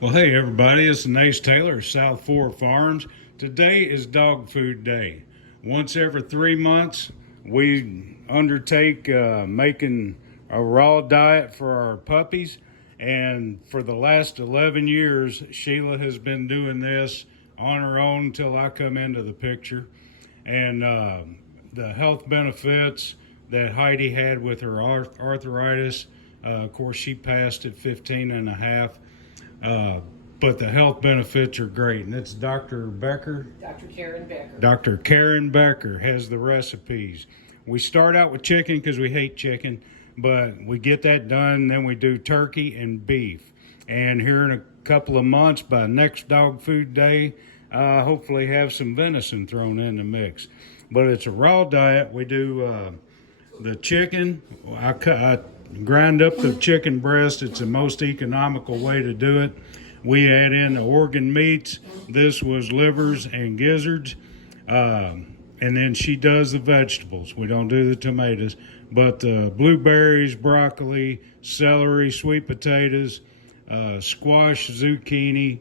Well, hey everybody, it's Nace Taylor, South Fork Farms. Today is dog food day. Once every 3 months, we undertake making a raw diet for our puppies. And for the last 11 years, Sheila has been doing this on her own until I come into the picture. And the health benefits that Heidi had with her arthritis, of course, she passed at 15 and a half. But the health benefits are great, and it's Dr. Becker. Dr. Karen Becker. Dr. Karen Becker has the recipes. We start out with chicken because we hate chicken, but we get that done, then we do turkey and beef. And here in a couple of months, by next dog food day, hopefully have some venison thrown in the mix. But it's a raw diet. We do the chicken. I grind up the chicken breast. It's the most economical way to do it. We add in the organ meats. This was livers and gizzards. And then she does the vegetables. We don't do the tomatoes, but the blueberries, broccoli, celery, sweet potatoes, squash, zucchini,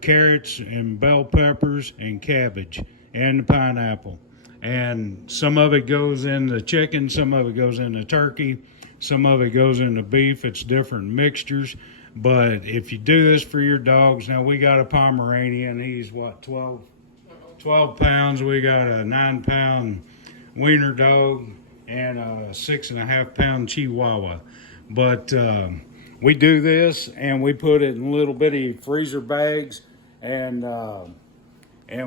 carrots and bell peppers and cabbage and the pineapple. And some of it goes in the chicken, some of it goes in the turkey, some of it goes in the beef. It's different mixtures. But if you do this for your dogs, now we got a Pomeranian, he's what, 12 pounds. We got a 9-pound wiener dog and a 6.5-pound Chihuahua. But we do this and we put it in little bitty freezer bags, and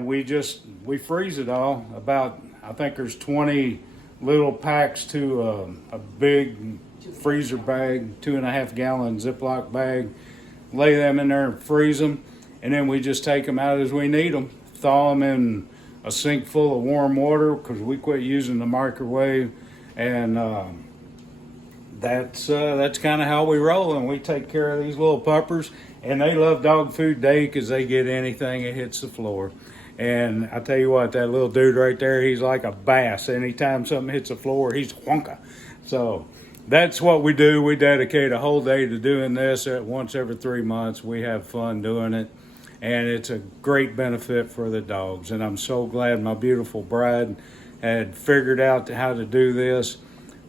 we freeze it all. About, I think there's 20 little packs to a big freezer bag, 2.5-gallon Ziploc bag. Lay them in there and freeze them, and then we just take them out as we need them. Thaw them in a sink full of warm water because we quit using the microwave, and that's kind of how we roll. And we take care of these little puppers, and they love dog food day because they get anything that hits the floor. And I tell you what, that little dude right there, he's like a bass. Anytime something hits the floor, he's wonka. So that's what we do. We dedicate a whole day to doing this once every 3 months. We have fun doing it, and it's a great benefit for the dogs. And I'm so glad my beautiful bride had figured out how to do this,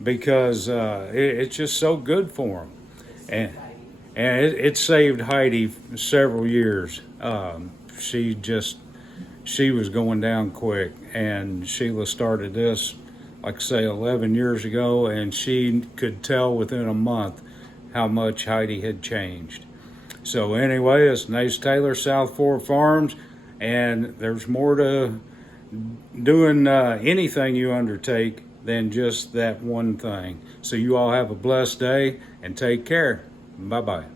because it's just so good for them. And it saved Heidi several years. She was going down quick, and Sheila started this, like I say, 11 years ago, and she could tell within a month how much Heidi had changed. So anyway, it's Nace Taylor, South Fork Farms, and there's more to doing anything you undertake than just that one thing. So you all have a blessed day and take care. Bye-bye.